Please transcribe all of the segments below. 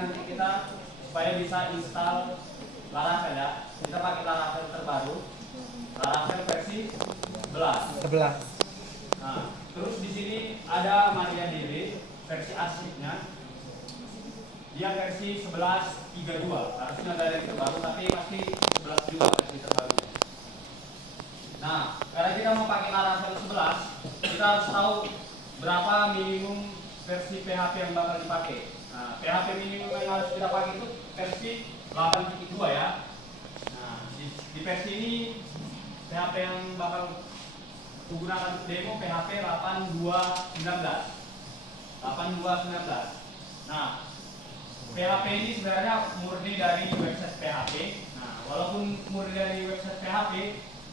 nanti kita supaya bisa install Laravel ya. Kita pakai Laravel terbaru, Laravel versi 11. Nah, terus di sini ada MariaDB versi arsipnya. Dia versi 11.32. Harusnya ada yang terbaru, tapi pasti 11 juga versi terbaru. Nah, karena kita mau pakai Laravel 11, kita harus tahu berapa minimum versi PHP yang bakal dipakai. Nah, PHP minimum yang harus kita pakai itu versi 8.2 ya. Nah, di versi ini PHP yang bakal menggunakan demo PHP 8219. 8219. Nah, PHP ini sebenarnya murni dari website PHP. Nah, walaupun murni dari website PHP,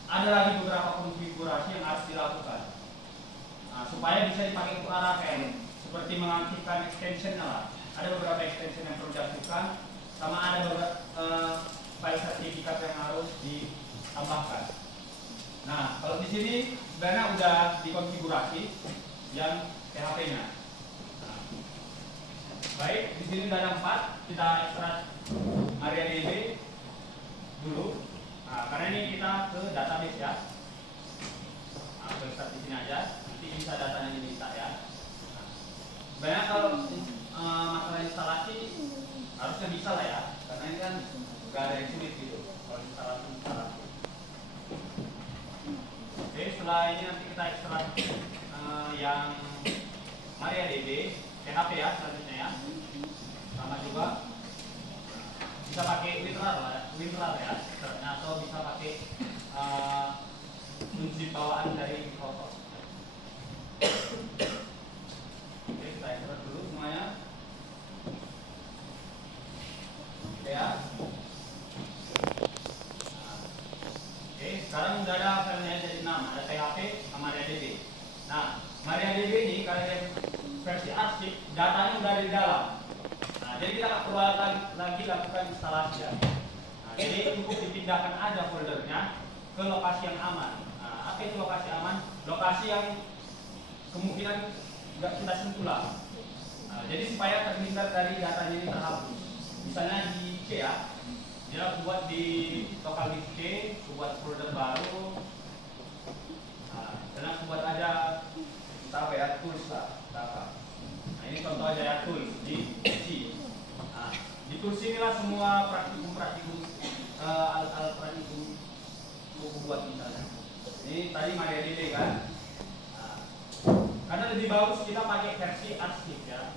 ada lagi beberapa konfigurasi yang harus dilakukan. Nah, supaya bisa dipakai untuk Laravel, seperti mengaktifkan extension lah. Ada beberapa extension yang perlu diaktifkan, sama ada beberapa file sertifikat yang harus ditambahkan. Nah, kalau di sini sebenarnya udah dikonfigurasi yang PHP-nya. Nah, baik, di sini udah ada 4, kita ekstrak MariaDB dulu. Nah, karena ini kita ke database ya. Nah, kita start di sini aja. Nanti bisa datanya diminta ya. Nah, sebenarnya kalau masalah instalasi harusnya bisa lah ya, karena ini kan nggak ada yang sulit gitu. Kalau instalasi. Oke, setelah ini nanti kita ekstrak yang MariaDB PHP ya selanjutnya ya. Sama juga bisa pakai WinRAR ya, atau bisa pakai kunci bawaan dari Microsoft. Oke, kita ekstrak dulu semuanya. Oke ya. Oke, sekarang udah ada filenya jadi 6, ada PHP sama MariaDB. Nah, MariaDB ini karena versi arsip, datanya udah ada di dalam. Nah, jadi kita nggak perlu lagi lakukan instalasi ya. Nah, jadi cukup dipindahkan aja foldernya ke lokasi yang aman. Nah, apa itu lokasi aman? Lokasi yang kemungkinan nggak kita sentuh lah. Nah, jadi supaya terhindar dari datanya ini terhapus. Misalnya di C ya, dia buat di local disk C, buat folder baru. Nah, karena buat aja apa ya, tools lah, apa. Nah, ini contoh aja ya, tools di C. Nah, di tools inilah semua praktikum alat-alat praktikum buku buat misalnya. Ini tadi MariaDB kan. Nah, karena lebih bagus kita pakai versi arsip ya.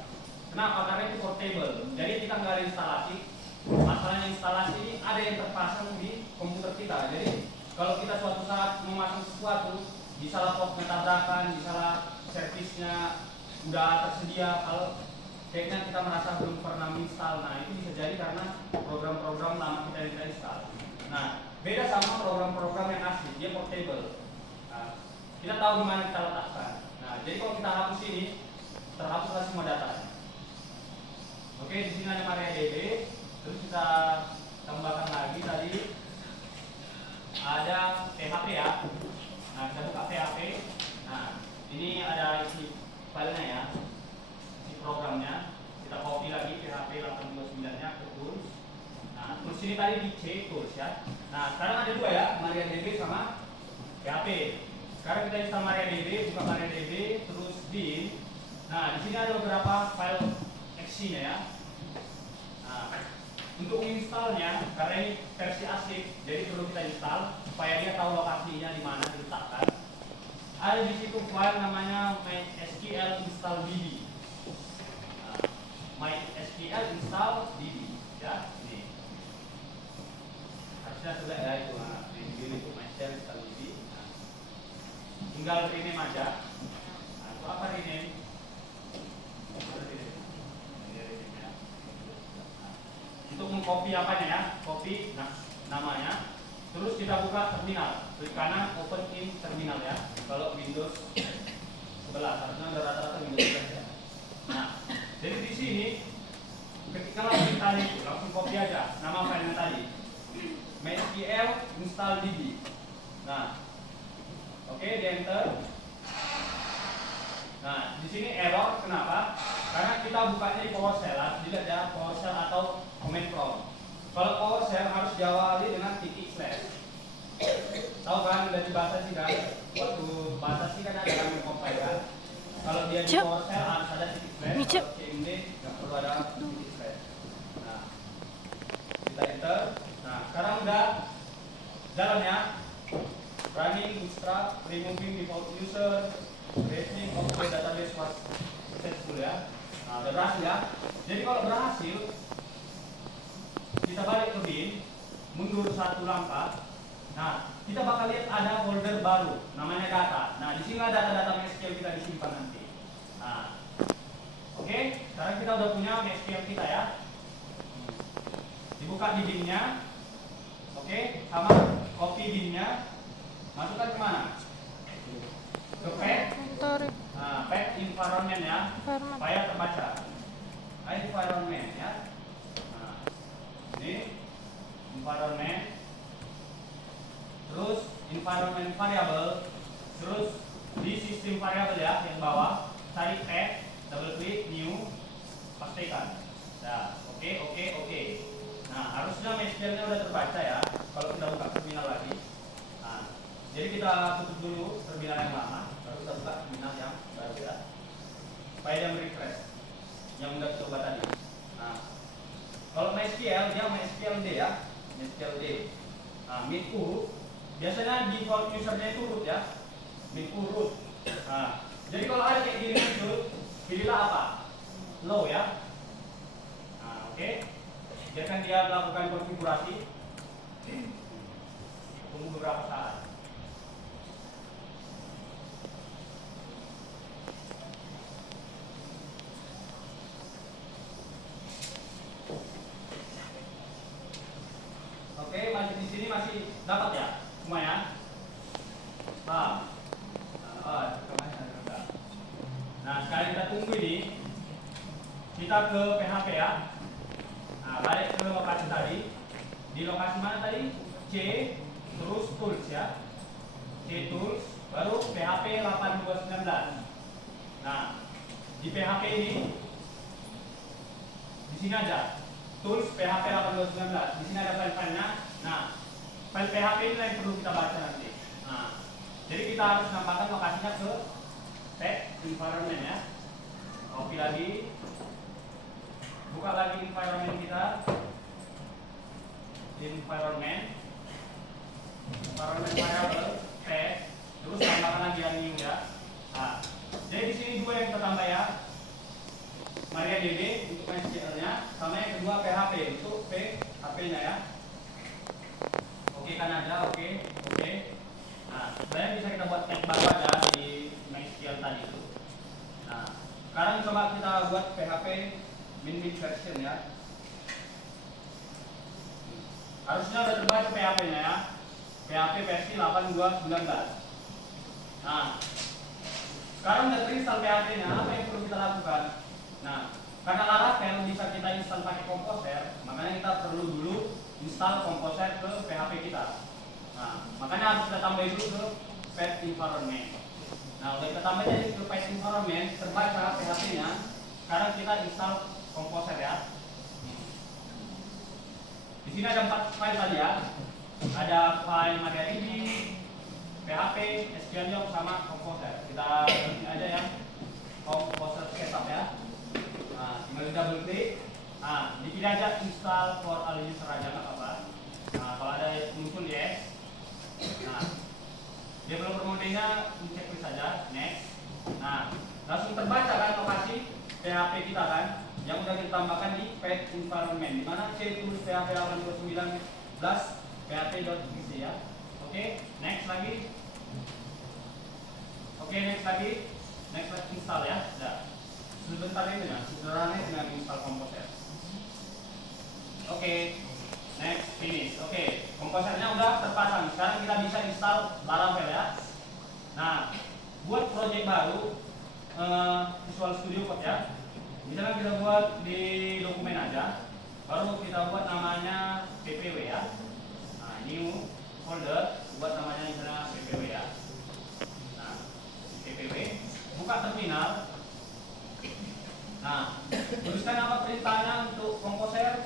Kenapa? Karena itu portable. Jadi kita nggak ada instalasi. Masalahnya instalasi ini ada yang terpasang di komputer kita. Jadi kalau kita suatu saat memasang sesuatu, bisalah portnya tabrakan, bisalah servisnya udah tersedia. Kalau kayaknya kita merasa belum pernah install, nah itu bisa jadi karena program-program lama kita yang kita install. Nah, beda sama program-program yang asli, dia portable. Nah, kita tahu di mana kita letakkan. Nah, jadi kalau kita hapus ini, terhapuslah semua datanya. Oke, di sini ada MariaDB. Terus kita tambahkan lagi tadi ada PHP ya. Nah, kita buka PHP. Nah, ini ada isi filenya ya, isi programnya. Kita copy lagi PHP 829-nya ke tools. Nah, tools ini tadi di C tools ya. Nah, sekarang ada dua ya, MariaDB sama PHP. Sekarang kita install MariaDB, buka MariaDB, terus bin. Nah, di sini ada beberapa file exe-nya ya. Nah, untuk menginstalnya, karena ini versi asik, jadi perlu kita install supaya dia tahu lokasinya di mana diletakkan. Ada di situ file namanya MySQL install DB. Nah, MySQL install DB, ya ini. Harusnya sudah ya itu, nah, ini itu MySQL install DB. Nah, tinggal rename aja. Nah, itu apa rename? Untuk mengcopy apanya ya, copy namanya, terus kita buka terminal, klik kanan open in terminal ya. Kalau Windows 11 harusnya ada rata-rata Windows 11 ya. Nah, jadi di sini ketika langsung tadi langsung copy aja nama filenya tadi, MySQL install DB. Nah, oke, di enter. Nah, di sini error, kenapa? Karena kita bukanya di PowerShell, dilihat ya, PowerShell Kalau PowerShell harus diawali dengan titik slash. Tahu kan dari bahasa sih kan? Waktu bahasa sih kan ada kami compile kan. Kalau dia di PowerShell harus ada titik slash. Kalau CMD nggak perlu ada titik slash. Nah, kita enter. Nah, sekarang udah jalannya. Running, bootstrap, removing default user, creating of the database was successful ya. Nah, udah berhasil ya. Jadi kalau berhasil, kita balik ke bin, mundur satu langkah. Nah, kita bakal lihat ada folder baru, namanya data. Nah, di sini ada data MySQL kita disimpan nanti. Nah, oke, sekarang kita udah punya MySQL kita ya. Dibuka di binnya, oke, sama copy binnya, masukkan kemana? Ke pet, pet environment ya, supaya terbaca. Environment ya. Nah, ini environment. Terus environment variable, terus di sistem variable ya yang bawah, cari pet, double klik new, pastikan. Nah, oke. Nah, harusnya MySQL-nya udah terbaca ya. Kalau kita buka terminal lagi. Nah, jadi kita tutup dulu terminal yang lama, baru kita buka terminal yang baru ya. Supaya dia refresh yang udah kita coba tadi. Nah, kalau MySQL dia MySQL D ya, MySQL D. Nah, min urut biasanya default usernya itu root ya, min urut. Nah, jadi kalau ada kayak gini muncul, pilihlah apa? Low ya. Nah, oke. Biarkan dia melakukan konfigurasi. Tunggu beberapa saat. Oke, masih di sini masih dapat ya semua ya. Nah, sekarang kita tunggu ini. Kita ke PHP ya. Nah, balik ke lokasi tadi. Di lokasi mana tadi? C, terus tools ya. C tools, baru PHP 8219. Nah, di PHP ini di sini aja. Tools PHP 8219. Di sini ada file-filenya. Nah, file PHP ini yang perlu kita baca nanti. Nah, jadi kita harus nampakkan lokasinya ke pet environment ya. Copy lagi. Buka lagi environment kita. Environment variable pet. Terus tambahkan lagi yang new ya. Nah, jadi di sini dua yang kita tambah ya. MariaDB untuk MySQL-nya, sama yang kedua PHP untuk PHP-nya ya. Oke kan aja, oke. Nah, sebenarnya bisa kita buat tag baru aja di MySQL tadi itu. Nah, sekarang coba kita buat PHP min version ya. Harusnya udah terbaca PHP-nya ya. PHP versi 8219. Nah, sekarang udah terinstall PHP-nya, apa yang perlu kita lakukan? Nah, karena Laravel bisa kita install pakai Composer, makanya kita perlu dulu install Composer ke PHP kita. Nah, makanya harus kita tambahin dulu ke pet environment. Nah, udah kita tambahin ke pet environment, terbaca PHP-nya. Sekarang kita install Composer ya. Di sini ada 4 file tadi ya. Ada file MariaDB, PHP, SQL sama Composer. Kita ini aja ya. Composer setup ya. Nah, tinggal di double klik. Nah, dipilih aja install for all user aja nggak apa-apa. Nah, kalau ada muncul yes. Nah, dia belum permodenya checklist saja. Next. Nah, langsung terbaca kan lokasi PHP kita kan yang udah kita tambahkan di pet environment. Di mana C tools PHP 829 plus php.exe ya. Oke, next lagi. Next lagi install ya. Sudah. Sebentar ini dengan sederhana dengan install Composer. Oke, next finish. Oke, Composernya udah terpasang. Sekarang kita bisa install Laravel ya. Nah, buat project baru Visual Studio Code ya. Misalnya kita buat di dokumen aja, baru kita buat namanya ppw ya. Nah, new folder, buat namanya misalnya ppw ya. Nah, ppw, buka terminal. Nah, tuliskan apa perintahnya untuk Composer.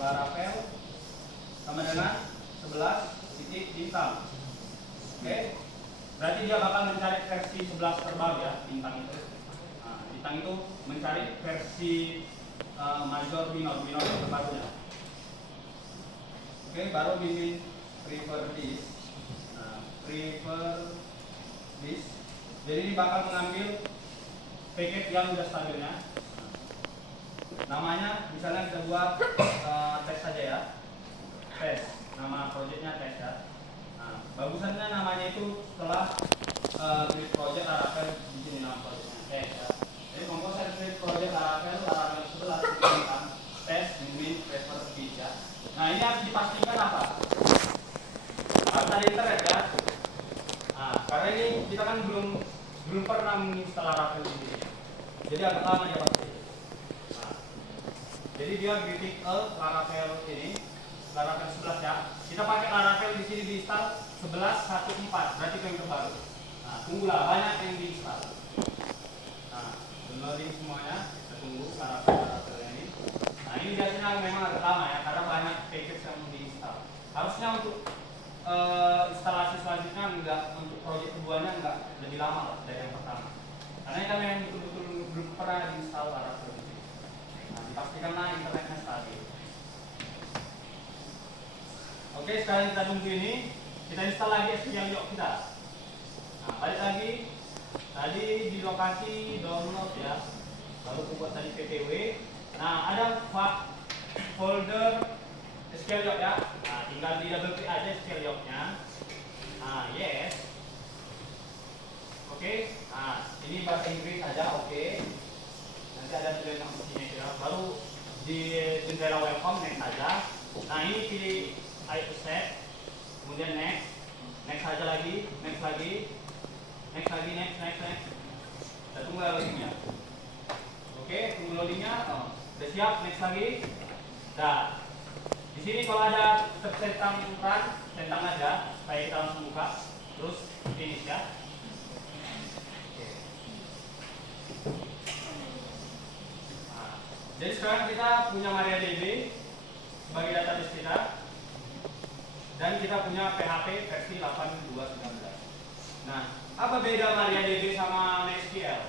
Laravel sama dengan 11 titik bintang. Oke, berarti dia bakal mencari versi 11 terbaru ya, bintang itu. Nah, bintang itu mencari versi major minor yang terbarunya. Oke, baru bikin prefer this. Nah, prefer this. Jadi ini bakal mengambil paket yang sudah stabilnya. Namanya misalnya kita buat test saja ya. Test. Nama projectnya test ya. Nah, bagusannya namanya itu setelah create project Laravel di sini nama projectnya test ya. Jadi komposer create project Laravel 11 tentang test min prefer this ya. Nah, ini harus dipastikan apa? Harus ada internet ya. Nah, karena ini kita kan belum pernah menginstal Laravel di sini. Jadi agak lama dia pasti. Nah, jadi dia critical Laravel ini, Laravel 11 ya. Kita pakai Laravel di sini diinstal 11.1.4, berarti yang terbaru. Nah, tunggulah banyak yang diinstal. Nah, downloading semuanya, kita tunggu Laravel ini. Nah, ini biasanya memang agak lama ya, karena banyak package yang diinstal. Harusnya untuk instalasi selanjutnya enggak, untuk proyek keduanya enggak lebih lama dari yang pertama. Karena kami yang betul-betul belum pernah diinstal Laravel ini. Nah, dipastikanlah internetnya stabil. Oke, sekarang kita tunggu ini, kita install lagi SQL Yoke kita. Nah, balik lagi, tadi di lokasi download ya, baru buat tadi ppw. Nah, ada folder SQL Yoke ya. Nah, tinggal di double klik aja SQL Yoke-nya. Nah, yes. Oke, nah ini bahasa Inggris aja, oke. Nanti ada tulisan opsinya ya. Baru di jendela welcome next aja. Nah, ini pilih I accept, kemudian next aja lagi, next lagi, next. Kita tunggu loadingnya. Oke, tunggu loadingnya. Oh, sudah siap, next lagi. Nah, di sini kalau ada tercentang run, centang aja, supaya kita langsung buka, terus finish ya. Nah, jadi sekarang kita punya MariaDB sebagai database kita. Dan kita punya PHP versi 8.2.19. Nah, apa beda MariaDB sama MySQL?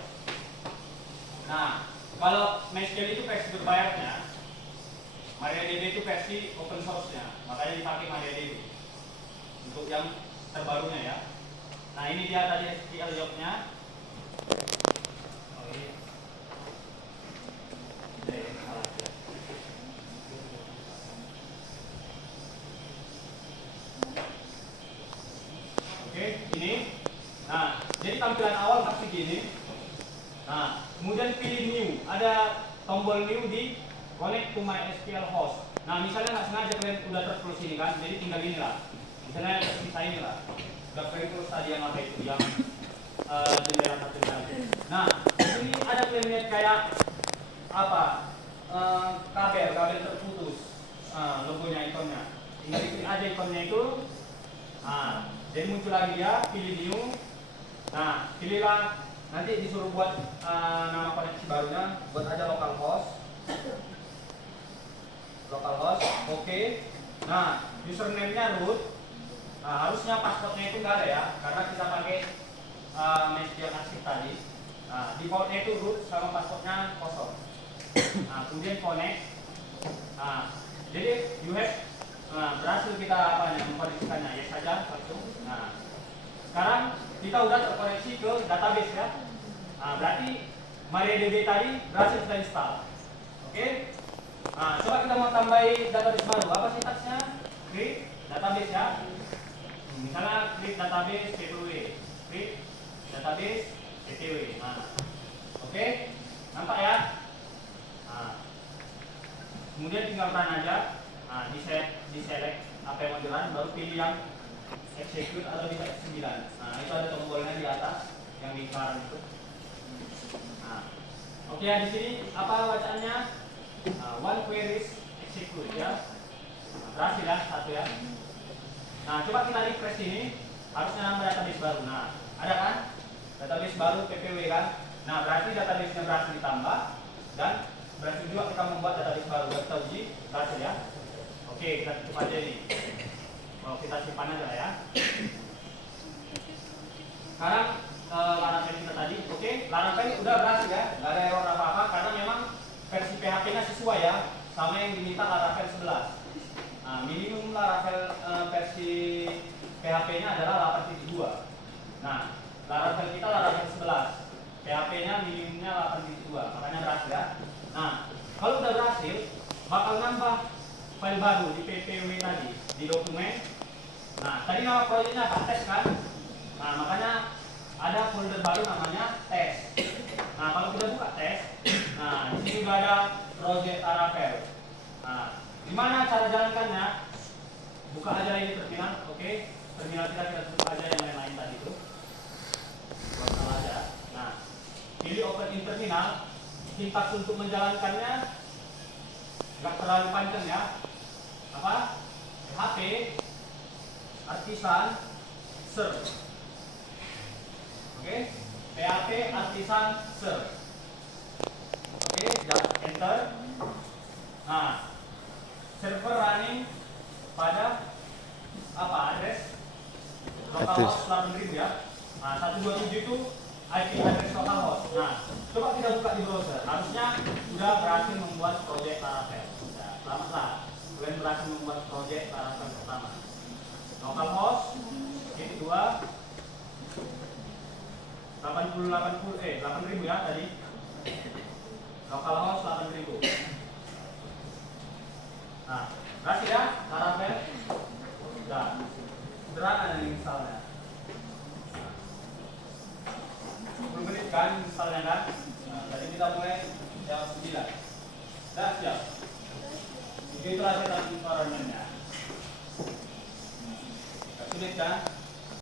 Nah, kalau MySQL itu versi berbayarnya, MariaDB itu versi open source-nya, makanya dipakai MariaDB untuk yang terbarunya ya. Nah, ini dia tadi SQL Yoke-nya. Oh iya. Oke, ini. Nah, jadi tampilan awal pasti gini. Nah, kemudian pilih new. Ada tombol new di connect to MySQL host. Nah, misalnya nggak sengaja kalian udah terclose ini kan, jadi tinggal ini lah. Misalnya bisa ini lah. Udah terclose tadi yang apa itu, yang jendela satu tadi. Nah, di sini ada kalian lihat kayak apa? Kabel terputus. Logonya, ikonnya. Tinggal diklik aja ikonnya itu. Nah, jadi muncul lagi ya, pilih new. Nah, pilihlah, nanti disuruh buat nama koneksi barunya, buat aja localhost. Oke. Nah, username-nya root. Nah, harusnya passwordnya itu nggak ada ya, karena kita pakai MySQL arsip tadi. Nah, defaultnya itu root sama passwordnya kosong. Nah, kemudian connect. Nah, jadi you have. Nah, berhasil kita mengkoneksikannya, ya saja langsung. Nah, sekarang kita udah terkoneksi ke database ya. Nah, berarti MariaDB tadi berhasil kita install. Oke. Nah, coba kita mau tambahin database baru. Apa sintaksnya? Create database ya. Misalnya create database ppw. Create database ppw. Nah, oke. Nampak ya? Nah, kemudian tinggal run aja. Nah, di select apa yang mau jalan, baru pilih yang execute atau di F9. Nah, itu ada tombolnya di atas yang di kanan itu. Nah, oke ya, di sini apa bacaannya? One queries execute ya. Nah, berhasil ya, satu ya. Nah, coba kita refresh ini, harusnya nambah database baru. Nah, ada kan? Database baru ppw kan? Nah, berarti database-nya berhasil ditambah dan berhasil juga kita membuat database baru. Kita uji berhasil ya. Oke, kita tutup aja ini. Kita simpan aja ya. Sekarang Laravel kita tadi, oke, Laravel udah berhasil ya, nggak ada error apa-apa karena memang versi PHP-nya sesuai ya sama yang diminta Laravel 11. Nah, minimum Laravel versi PHP-nya adalah 8.2. Nah, Laravel kita Laravel 11, PHP-nya minimumnya 8.2, makanya berhasil ya. Nah, kalau udah berhasil, bakal nambah file baru di ppw tadi di dokumen. Nah, tadi nama proyeknya apa? Tes kan? Nah, makanya ada folder baru namanya tes. Nah, kalau kita buka tes, nah di sini juga ada project Laravel. Nah, gimana cara jalankannya? Buka aja ini terminal, oke? Terminal kita tutup aja yang lain-lain tadi itu. Buat aja. Nah, pilih open in terminal. Sintaks untuk menjalankannya nggak terlalu panjang ya. Apa? PHP artisan serve. Oke, PHP artisan serve. Oke, enter. Nah, server running pada apa? Address localhost 8000 ya. Nah, 127 itu IP address localhost. Nah, coba kita buka di browser. Harusnya sudah berhasil membuat project Laravel. Nah, selamatlah. Kalian berhasil membuat project Laravel pertama. Localhost 8000 ya tadi. Localhost 8000. Nah, berhasil ya Laravel. Sudah. Sederhana ini misalnya. 10 menit kan misalnya kan. Nah, tadi kita mulai jam 9. Dah siap. Begitulah cara environment-nya. Sulit kan?